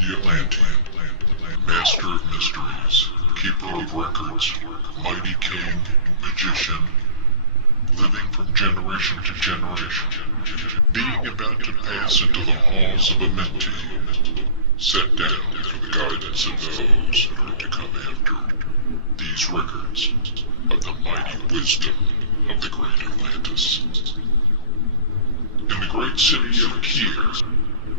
The Atlantean, master of mysteries, keeper of records, mighty king, magician, living from generation to generation, being about to pass into the halls of a mentee, set down for the guidance of those that are to come after. These records of the mighty wisdom of the great Atlantis. In the great city of Kir,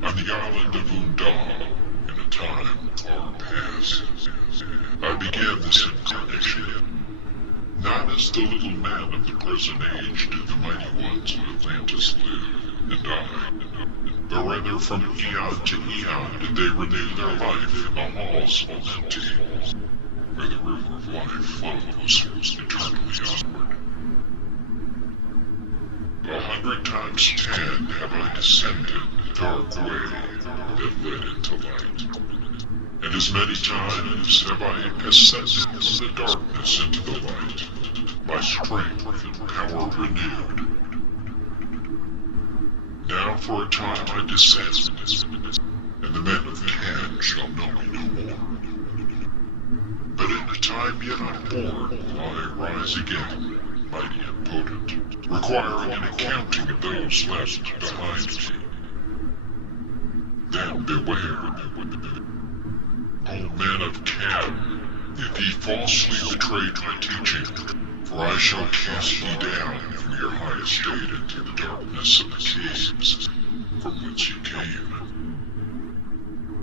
on the island of Undal, in a time far past, I began this incarnation. Not as the little man of the present age did the mighty ones of Atlantis live and die, but rather from eon to eon did they renew their life in the halls of Mentee, where the river of life flows eternally onward. 100 times 10 have I descended the dark way that led into light, and as many times have I ascended from the darkness into the light, my strength and power renewed. Now for a time I descend, and the men of Can shall know me no more. But in a time yet unborn I rise again, mighty and potent, requiring an accounting of those left behind me. Then beware, O men of Can, if ye falsely betrayed my teaching, for I shall cast ye down from your high estate into the darkness of the caves from whence ye came.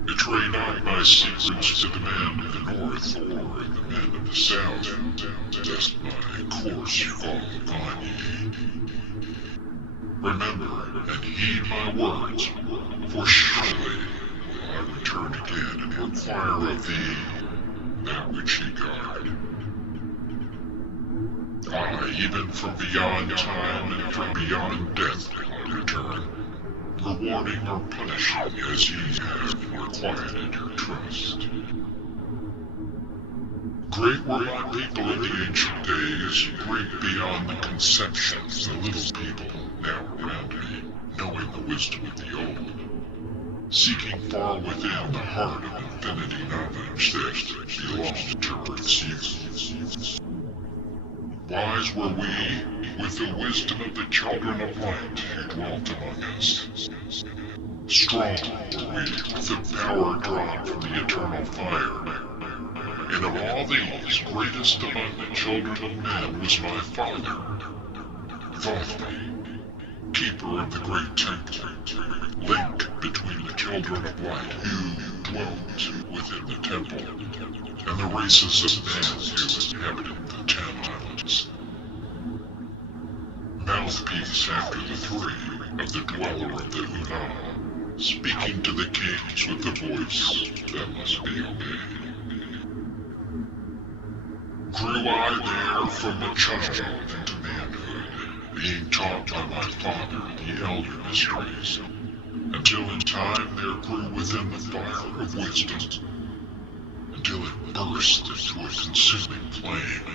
Betray not my secrets to the men of the north or the men of the south, lest my course fall upon ye. Remember and heed my words, for surely will I return again and require of thee that which ye guard. I, even from beyond time and from beyond death will I return, rewarding or punishing as ye have requited your trust. Great were my people in the ancient days, great beyond the conception of the little people now around me, knowing the wisdom of the old, seeking far within the heart of infinity knowledge that belonged to Earth's youth. Wise were we with the wisdom of the children of light who dwelt among us. Strong were we with the power drawn from the eternal fire. And of all these, greatest among the children of men was my father, Thoth, keeper of the great temple, link between the children of light who dwelt within the temple, and the races of men who inhabited the 10 islands. Mouthpiece after the 3 of the dweller of the Unal, speaking to the kings with the voice that must be obeyed. Grew I there from a child into manhood, being taught by my father the elder mysteries, until in time there grew within the fire of wisdom, until it burst into a consuming flame.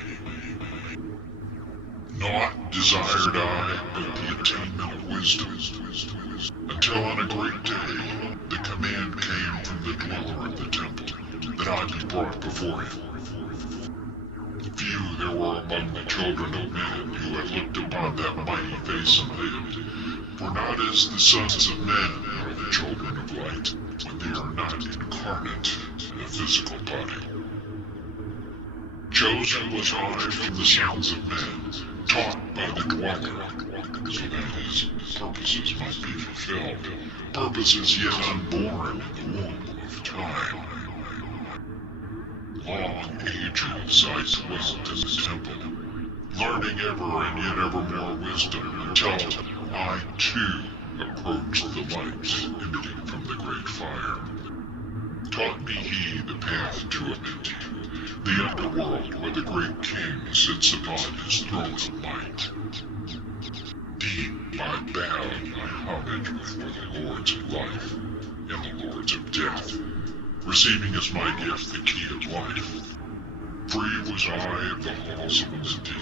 Naught desired I but the attainment of wisdom, until on a great day the command came from the dweller of the temple that I be brought before him. Few there were among the children of men who had looked upon that mighty face and lived, for not as the sons of men are the children of light, when they are not incarnate in a physical body. Chosen was I from the sons of men, taught by the dweller, so that his purposes might be fulfilled, purposes yet unborn in the womb of time. Long ages I dwelt in the temple, learning ever and yet ever more wisdom, until I too approached the light emitting from the great fire. Taught me he the path to Amenti, the underworld where the great king sits upon his throne of light. Deep I bowed my homage before the lords of life and the lords of death, receiving as my gift the key of life. Free was I of the halls of Amenti,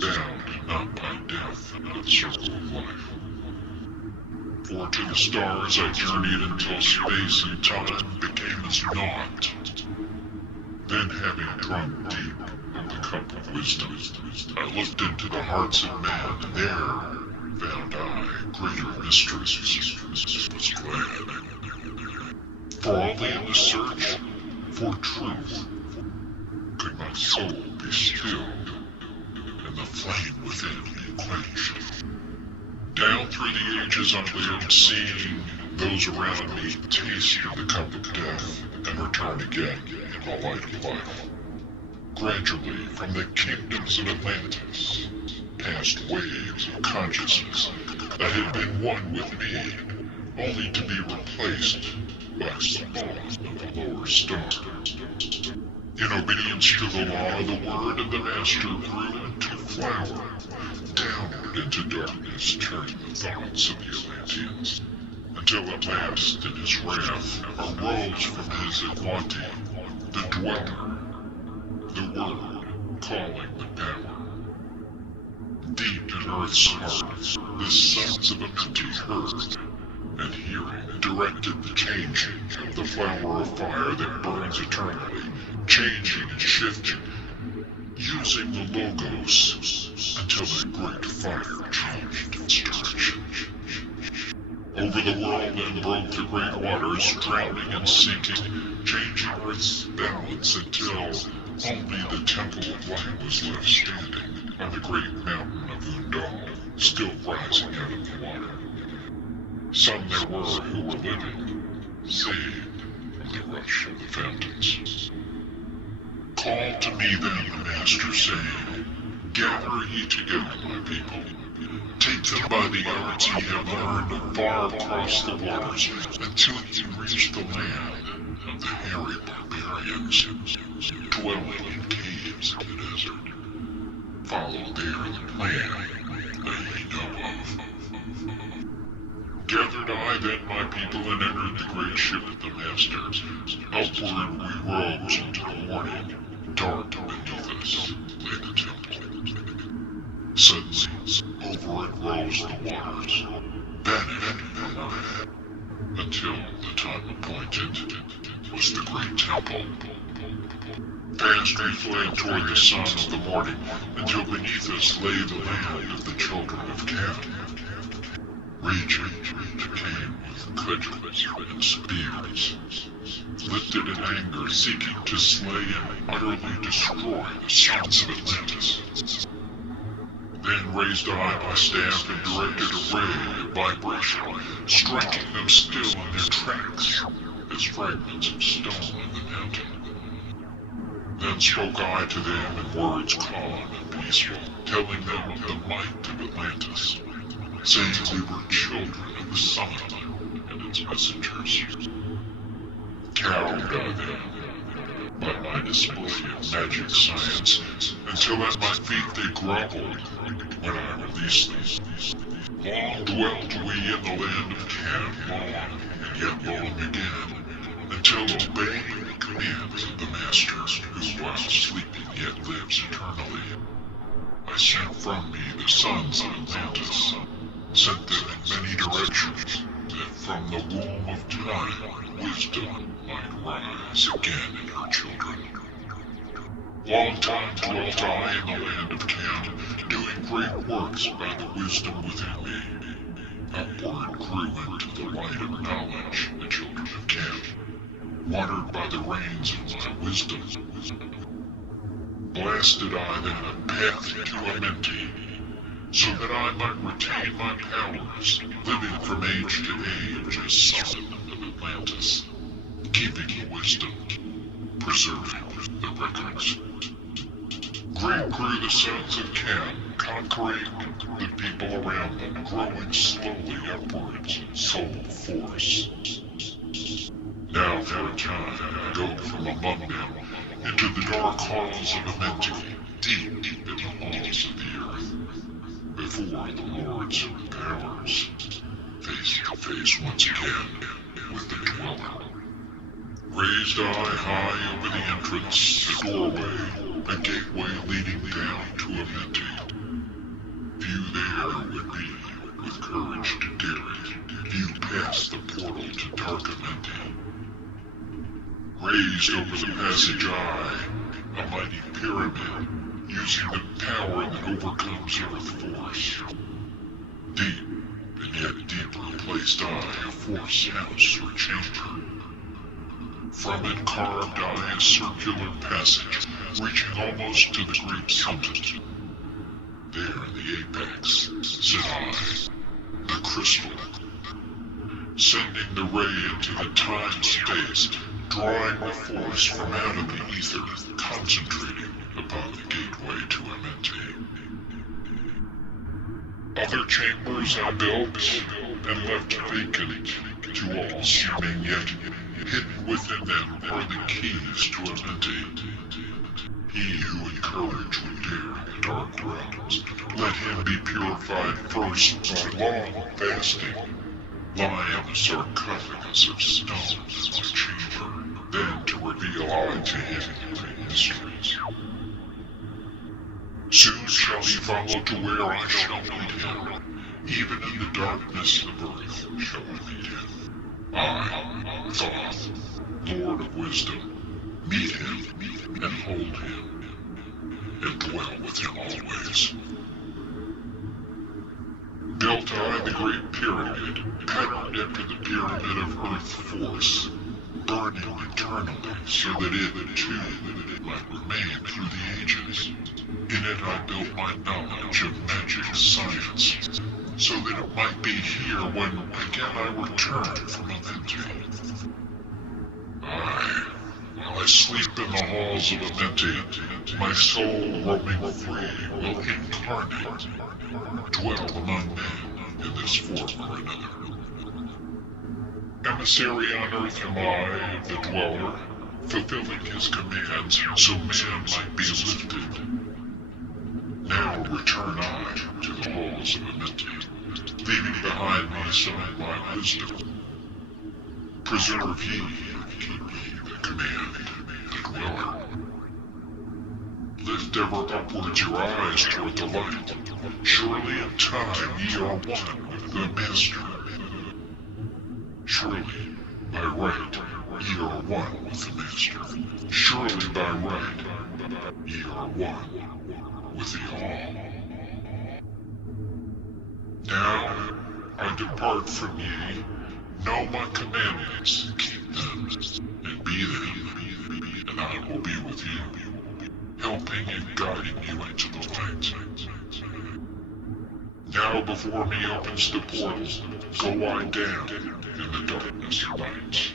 bound not by death, but the circle of life. For to the stars I journeyed until space and time became as naught. Then having drunk deep of the cup of wisdom, I looked into the hearts of men, and there found I greater mysteries. Was glad. For only in the search for truth could my soul be stilled, and the flame within me quenched. Down through the ages I lived, seeing those around me taste of the cup of death, and return again in the light of life. Gradually, from the kingdoms of Atlantis, past waves of consciousness that had been one with me, only to be replaced by spawn of the lower star. In obedience to the law, the word of the Master grew into flower, downward into darkness turning the thoughts of the Atlanteans, until at last, in his wrath, arose from his equality the Dweller, the Word, calling the power. Deep in Earth's heart, the sons of Amenti heard, and hearing directed the changing of the flower of fire that burns eternally, changing and shifting, using the Logos until that great fire changed its direction. Over the world then broke the great waters, drowning and sinking, changing Earth's balance until only the Temple of Light was left standing on the great mountain of Undal, still rising out of the water. Some there were who were living, saved from the rush of the fountains. Call to me then the Master, saying, Gather ye together, my people. Take them by the arts ye have learned far across the waters, until ye reach the land of the hairy barbarians, dwelling in caves in the desert. Follow there the plan that ye know of. Gathered I then my people and entered the great ship of the Master. Upward we rose into the morning. Dark beneath us lay the temple. Suddenly, over it rose the waters, vanished from our head, until the time appointed was the great temple. Fast we fled toward the sun of the morning, until beneath us lay the land of the children of Canaan. Raging came with cudgels and spears, lifted in anger, seeking to slay and utterly destroy the sons of Atlantis. Then raised I my staff and directed a ray of vibration, striking them still in their tracks, as fragments of stone in the mountain. Then spoke I to them in words calm and peaceful, telling them of the might of Atlantis, saying we were children of the sun and its messengers. Cowed I them by my display of magic science, until at my feet they groveled when I released them. Long dwelt we in the land of Canaan, long and yet long again, until obeying the commands of the Master, who while sleeping yet lives eternally, I sent from me the sons of Atlantis, sent them in many directions, that from the womb of time wisdom might rise again in her children. Long time dwelt I in the land of Canaan, doing great works by the wisdom within me. Upward grew into the light of knowledge the children of Canaan, watered by the rains of my wisdom. Blasted I then a path to Amenti, so that I might retain my powers, living from age to age as son of Atlantis, keeping the wisdom, preserving the records. Great grew the sons of Canaan, conquering the people around them, growing slowly upwards, soul force. Now for a time I go from among them into the dark halls of Amenti, deep in the halls of the earth, before the Lords of Powers, face to face once again with the Dweller. Raised I high over the entrance, the doorway, a gateway leading down to Amenti. Few there would be with courage to dare it, view past the portal to Tarkamenti. Raised over the passage eye, a mighty pyramid, using the power that overcomes Earth force. Deep, and yet deeper placed eye, a force house or chamber. From it carved eye a circular passage, reaching almost to the great summit. There in the apex, sit I, the crystal, sending the ray into the time-space, drawing the force from out of the ether, concentrating upon the gateway to Amenti. Other chambers I built and left vacant to all seeming, yet hidden within them are the keys to Amenti. He who in courage would dare the dark realms, let him be purified first by long fasting. Lie in the sarcophagus of stone in my chamber, then to reveal I to him the mysteries. Soon shall he follow to where I shall meet him. Even in the darkness of earth shall I meet him. I, Thoth, Lord of Wisdom, meet him and hold him, and dwell with him always. Built I the great pyramid, patterned after the pyramid of earth force, burning eternally so that it, too, might remain through the ages. In it I built my knowledge of magic science, so that it might be here when again I return from Amenti. Aye, while I sleep in the halls of Amenti, my soul roaming free will incarnate, dwell among men in this form or another. Emissary on earth am I of the dweller, fulfilling his commands so man might be lifted. Now return I to the halls of Amenti, leaving behind me some of my wisdom. Preserve ye, keep ye the command, the dweller. Lift ever upwards your eyes toward the light. Surely in time ye are one with the Master. Surely, by right, ye are one with the Master. Surely by right, ye are one with the All. Now I depart from ye. Know my commandments, keep them, and be them, and I will be with you, helping and guiding you into the light. Now before me opens the portal, go I down in the darkness of night.